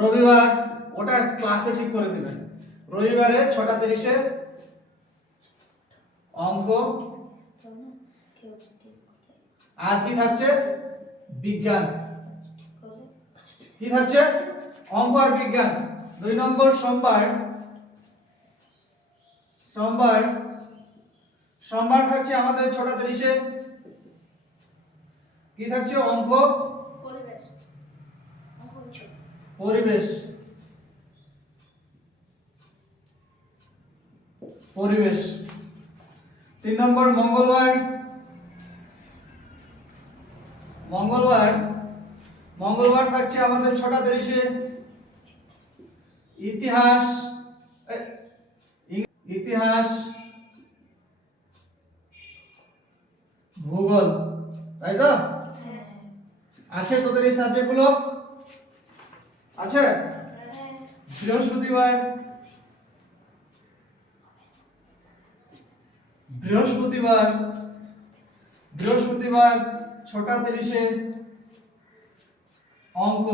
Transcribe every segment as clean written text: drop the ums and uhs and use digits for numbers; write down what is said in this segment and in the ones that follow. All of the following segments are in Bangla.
রবিবার ওটা ক্লাসে ঠিক করে দিবেন। রবিবারে 6:30-এ অঙ্ক, আর কি থাকছে বিজ্ঞান। কি থাকছে অঙ্ক আর বিজ্ঞান। 2 নম্বর সোমবার সোমবার থাকছে আমাদের 6:30-এ কি থাকছে অঙ্ক পরিবেশ পরিবেশ 3 নম্বর মঙ্গলবার থাকছে আমাদের 6:30-এ ইতিহাস ভূগোল, তাই তো? আছে তোদের এই সাবজেক্ট গুলো আছে? বৃহস্পতিবার 6:30-এ অঙ্ক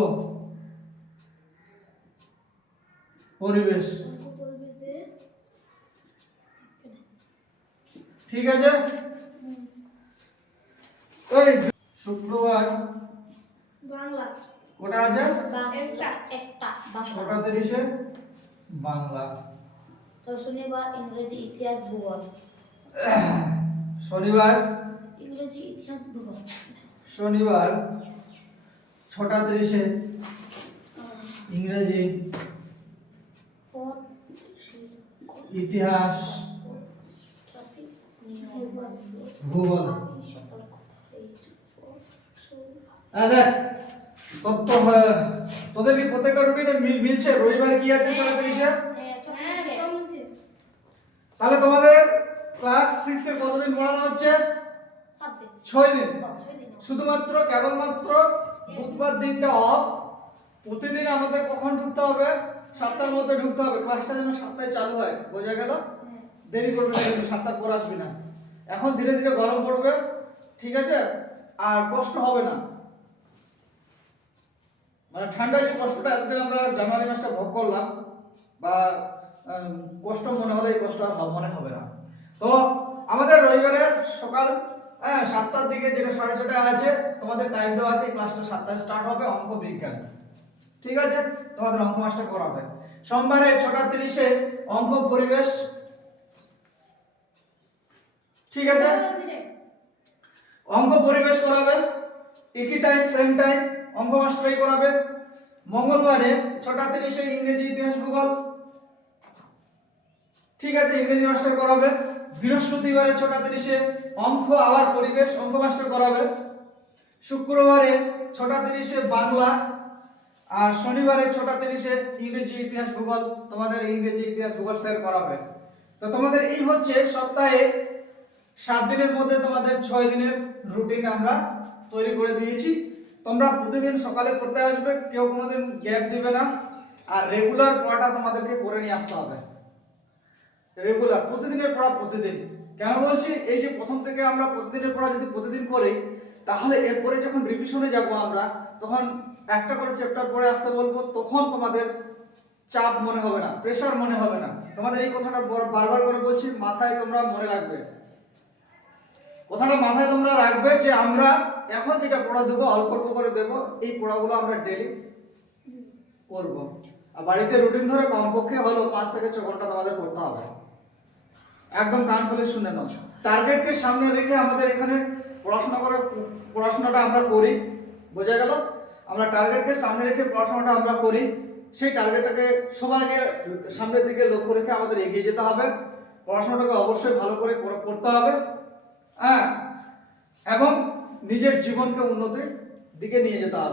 পরিবেশ। ঠিক আছে। ওই শুক্রবার বাংলা কোটা আছে একটা 6:30-এ বাংলা। তো শনিবার ইংরেজি ইতিহাস ভূগোল। শনিবার ইংরেজি ইতিহাস ভূগোল। 6:30-এ ইংরেজি ইতিহাস ভূগোল। দেখ তোদের কি প্রত্যেকটা রুটিনে মিলছে? রবিবার কি আছে 6:30-এ? তাহলে তোমাদের ক্লাস 6 এর কতদিন পড়ানো হচ্ছে? 6 দিন। শুধুমাত্র কেবলমাত্র বুধবার দিনটা অফ। প্রতিদিন আমাদের কখন ঢুকতে হবে? 7টার মধ্যে ঢুকতে হবে। ক্লাসটা যেন 7টায় চালু হয়, বোঝা গেল? দেরি করবে না, কিন্তু 7টার পর আসবি না। এখন ধীরে ধীরে গরম পড়বে, ঠিক আছে? আর কষ্ট হবে না, মানে ঠান্ডার যে কষ্টটা এতদিন আমরা জানুয়ারি মাসটা ভোগ করলাম, বা কষ্ট মনে হলে এই কষ্ট আর মনে হবে না। তো আমাদের রবিবারে সকাল 7টার দিকে, যেটা 6:30 আছে, তোমাদের টাইম দেওয়া আছে। ক্লাসটা 7টায় স্টার্ট হবে, অঙ্ক বিজ্ঞান। ঠিক আছে, তোমাদের অঙ্ক মাস্টার করাবে। সোমবারে 6:30-এ অঙ্ক পরিবেশ। ঠিক আছে, অঙ্ক পরিবেশ করাবে, একই টাইম সেম টাইম অঙ্ক মাস্টারই করাবে। মঙ্গলবারে 6:30-এ ইংরেজি ইতিহাস ভূগোল। ঠিক আছে, ইংরেজি মাস্টার করাবে। বৃহস্পতিবারে 6:30-এ অঙ্ক আবার পরিবেশ, অঙ্ক মাস্টার করাবে। শুক্রবারে 6:30-এ বাংলা, আর শনিবারে 6:30-এ ইংরেজি ইতিহাস ভূগোল। তোমাদের ইংরেজি ইতিহাস ভূগোল স্যার করাবে। তো তোমাদের এই হচ্ছে সপ্তাহে 7 দিনের মধ্যে তোমাদের 6 দিনের রুটিন আমরা তৈরি করে দিয়েছি। তোমরা প্রতিদিন সকালে পড়তে আসবে, কেউ কোনোদিন গ্যাপ দিবে না। আর রেগুলার পড়াটা তোমাদেরকে করে নিয়ে আসতে হবে। রেগুলার প্রতিদিনের পড়া প্রতিদিন। কেন বলছি? এই যে প্রথম থেকে আমরা প্রতিদিনের পড়া যদি প্রতিদিন করি, তাহলে এরপরে যখন রিভিশনে যাব আমরা, তখন একটা করে চ্যাপ্টার পড়ে আসতে বলবো, তখন তোমাদের চাপ মনে হবে না, প্রেশার মনে হবে না। তোমাদের এই কথাটা বারবার করে বলছি, মাথায় তোমরা মনে রাখবে। কথাটা মাথায় তোমরা রাখবে যে আমরা এখন যেটা পড়া দেবো, অল্প অল্প করে দেবো, এই পড়াগুলো আমরা ডেলি করব। আর বাড়িতে রুটিন ধরে কমপক্ষে হলো 5 থেকে 6 ঘন্টা তোমাদের পড়তে হবে। একদম কান খুলে শুনে নাও। টার্গেটকে সামনে রেখে আমাদের এখানে পড়াশোনাটা আমরা করি, বোঝা গেল? আমরা টার্গেটকে সামনে রেখে পড়াশোনাটা আমরা করি। সেই টার্গেটটাকে সবাইকে সামনের দিকে লক্ষ্য রেখে আমাদের এগিয়ে যেতে হবে। পড়াশোনাটাকে অবশ্যই ভালো করে করতে হবে, এবং নিজের জীবনকে উন্নতির দিকে নিয়ে যেতে হবে।